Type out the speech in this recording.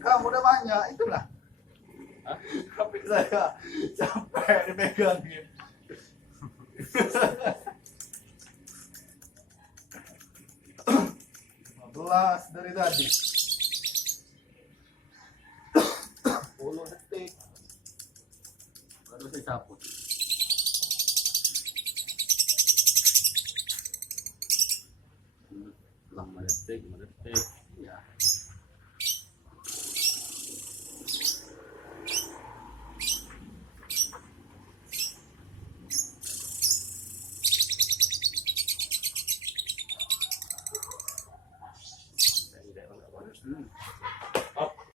kamu udah banyak itulah. Hah? HP saya sampai dipegang gitu. 15 dari tadi. 10 detik. Baru saya cabut. Lama detik, ya.